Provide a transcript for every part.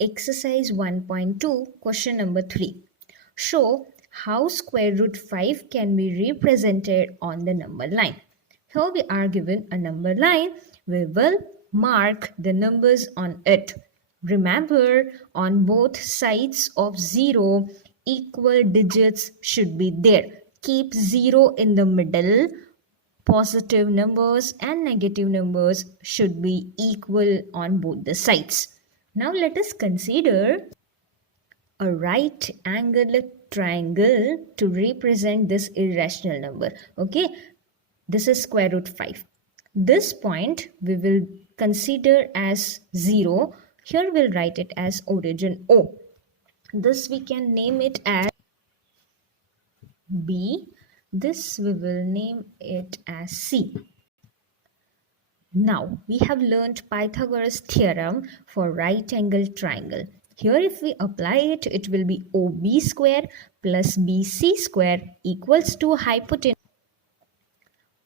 Exercise 1.2, question number 3. Show how square root 5 can be represented on the number line. Here we are given a number line. We will mark the numbers on it. Remember, on both sides of 0, equal digits should be there. Keep 0 in the middle. Positive numbers and negative numbers should be equal on both the sides. Now let us consider a right angled triangle to represent this irrational number. Okay, this is square root 5. This point we will consider as 0. Here we'll write it as origin O. This we can name it as B. This we will name it as C. Now, we have learned Pythagoras Theorem for right angle triangle. Here if we apply it, it will be OB square plus BC square equals to hypotenuse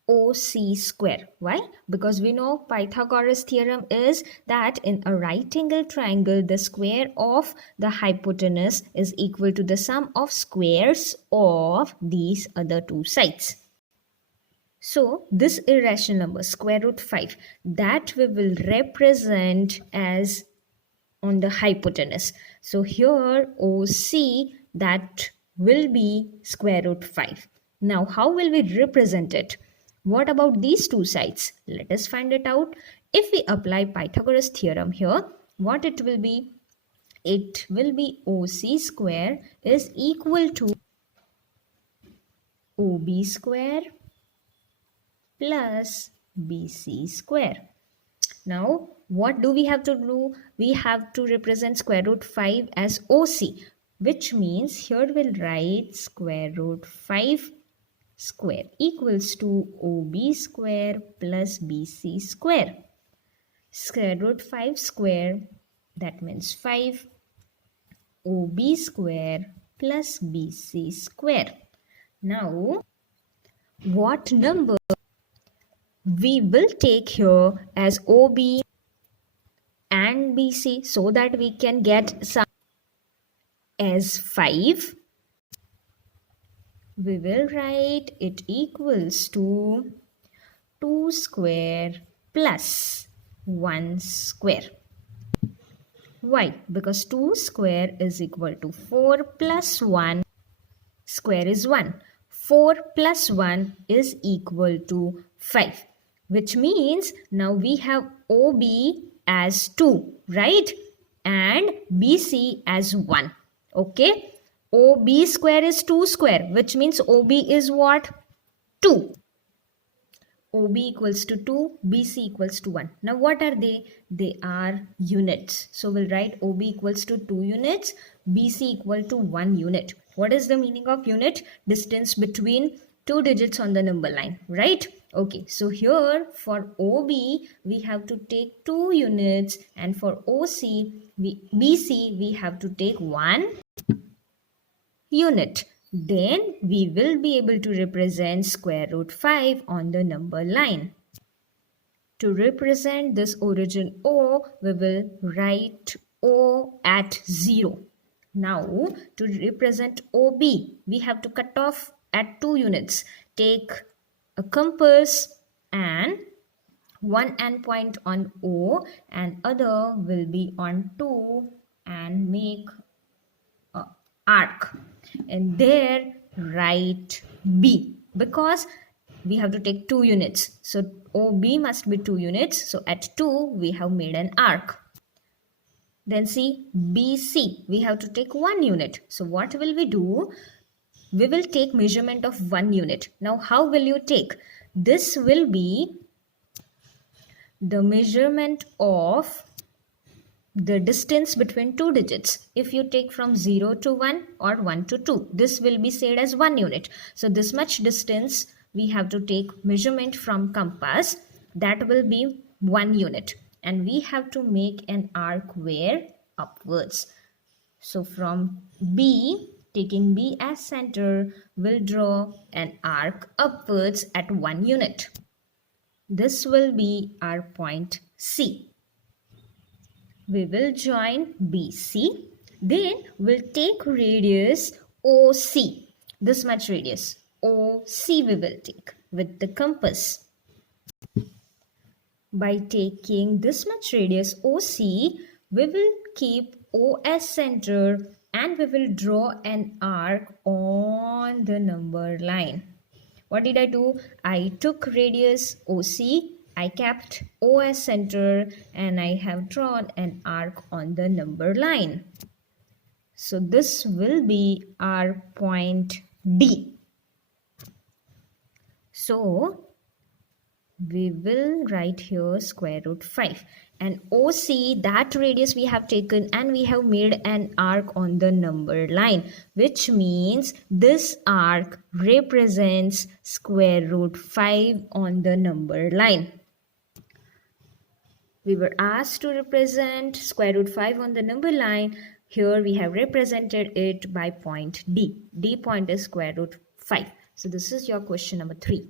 OC square. Why? Because we know Pythagoras Theorem is that in a right angle triangle, the square of the hypotenuse is equal to the sum of squares of these other two sides. So this irrational number square root 5 that we will represent as on the hypotenuse. So here OC that will be square root 5. Now how will we represent it? What about these two sides? Let us find it out. If we apply Pythagoras theorem here, what it will be? It will be OC square is equal to OB square plus BC square. Now, what do we have to do? We have to represent square root 5 as OC, which means here we'll write square root 5 square equals to OB square plus BC square. Square root 5 square, that means 5 OB square plus BC square. Now, what number we will take here as OB and BC so that we can get some as 5. We will write it equals to 2 square plus 1 square. Why? Because 2 square is equal to 4 plus 1 square is 1. 4 plus 1 is equal to 5. Which means now we have OB as 2, right? And BC as 1. Okay? OB square is 2 square, which means OB is what? 2. OB equals to 2, BC equals to 1. Now what are they? They are units. So we'll write OB equals to 2 units, BC equal to 1 unit. What is the meaning of unit? Distance between two digits on the number line, right? Okay, so here for OB, we have to take 2 units, and for BC, we have to take 1 unit. Then we will be able to represent square root 5 on the number line. To represent this origin O, we will write O at 0. Now, to represent OB, we have to cut off at 2 units. Take a compass and one endpoint on O and other will be on 2 and make an arc. And there write B because we have to take 2 units. So OB must be 2 units. So at 2 we have made an arc. Then see BC, we have to take 1 unit. So what will we do? We will take measurement of 1 unit. Now how will you take? This will be the measurement of the distance between two digits. If you take from 0 to 1 or 1 to 2, this will be said as 1 unit. So this much distance we have to take measurement from compass. That will be 1 unit. And we have to make an arc where? Upwards. So from B, taking B as center, we'll draw an arc upwards at 1 unit. This will be our point C. We will join BC. Then we'll take radius OC. This much radius OC we will take with the compass. By taking this much radius OC, we will keep OS center and we will draw an arc on the number line. What did I do? I took radius OC, I kept OS center, and I have drawn an arc on the number line. So this will be our point D. So we will write here square root 5, and OC, that radius we have taken and we have made an arc on the number line, which means this arc represents square root 5 on the number line. We were asked to represent square root 5 on the number line. Here we have represented it by point D. D point is square root 5. So this is your question number 3.